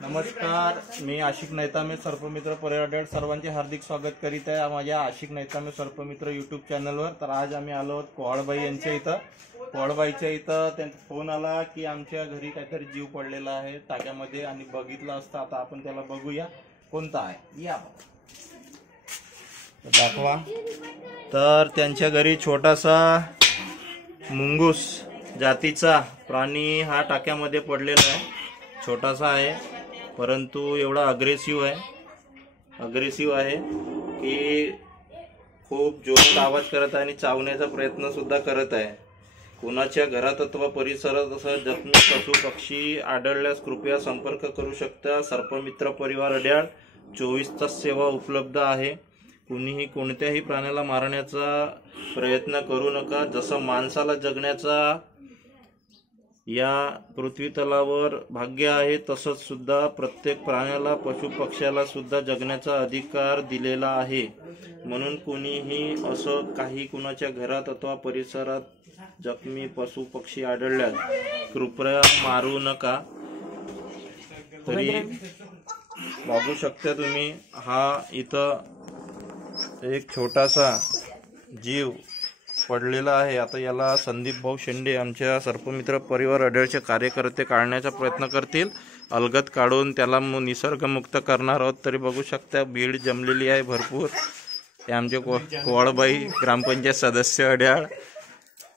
नमस्कार, मी आशिक नैतामे सर्पमित्र पर्यटक सर्वांचे हार्दिक स्वागत करीत आहे माझ्या आशिक नैतामे सर्पमित्र यूट्यूब चॅनलवर। तर आज आम्ही आलो आहोत कोहळबाई यांच्या इथं। कोहळबाईच्या इथं त्यांचा फोन आला की आमच्या घरी काहीतरी जीव पडलेला आहे टाक्यामध्ये आणि बघितला असता। आता आपण त्याला बघूया कोणता आहे, या दाखवा। तर त्यांच्या घरी छोटासा मुंगूस जातीचा प्राणी हा टाक्यामध्ये पडलेला आहे। छोटासा आहे परंतु एवढा अग्रेसिव्ह आहे की खूप जोरात आवाज करत आहे आणि चावण्याचा प्रयत्न सुद्धा करत आहे। कोणाच्या घरात अथवा परिसरात असं जखमी पशु पक्षी आढळल्यास कृपया संपर्क करू शकता। सर्पमित्र परिवार अड्याळ 24 तास सेवा उपलब्ध आहे। कुणीही कोणत्याही प्राण्याला मारण्याचा प्रयत्न करू नका। जसं माणसाला जगण्याचा या पृथ्वी तलावर भाग्य आहे तसंच सुद्धा प्रत्येक प्राण्याला पशु पक्ष्याला सुद्धा जगण्याचा अधिकार दिलेला आहे। म्हणून कुणीही असं काही कुणाच्या घरात अथवा परिसरात जखमी पशु पक्षी आढळल्यास कृपया मारू नका। तरी बघू शकता तुम्ही, हा इथं एक छोटासा जीव पडलेला आहे। आता याला संदीप भाऊ शेंडे आमच्या सर्पमित्र परिवार अड्याळचे कार्यकर्ते काढण्याचा प्रयत्न करतील। अलगद काढून त्याला निसर्गमुक्त करणार आहोत। तरी बघू शकता भीड जमलेली आहे भरपूर। हे आमचे कोहळबाई ग्रामपंचायत सदस्य अड्याळ।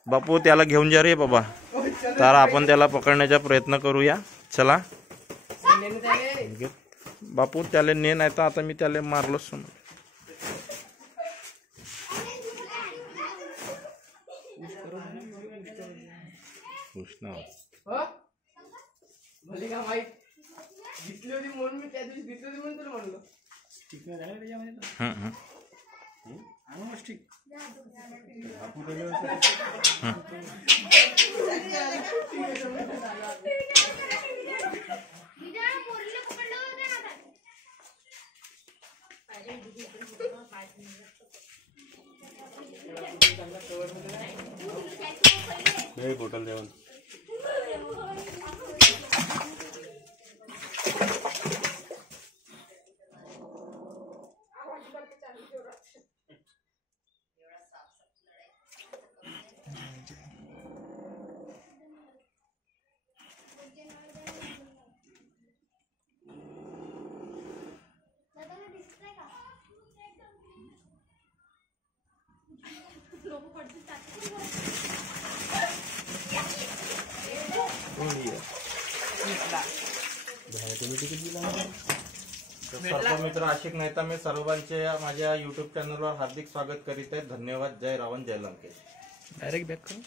बापू त्याला घेऊन जा रे बाबा। तर आपण त्याला पकडण्याचा प्रयत्न करूया, चला बापू त्याला ने, नाही तर आता मी त्याला मारलोच। भले का माहित घेतली होती म्हणून मी त्या दिवशी घेतली होती म्हणून तुला म्हणलो ठीक आहे त्याच्यामध्ये बोटल जेवण सर्पमित्र आशिक नैतामे सर्वांचे माझ्या यूट्यूब चॅनलवर हार्दिक स्वागत करीत आहे। धन्यवाद। जय रावण जय लंकेश। डायरेक्ट बॅक करू।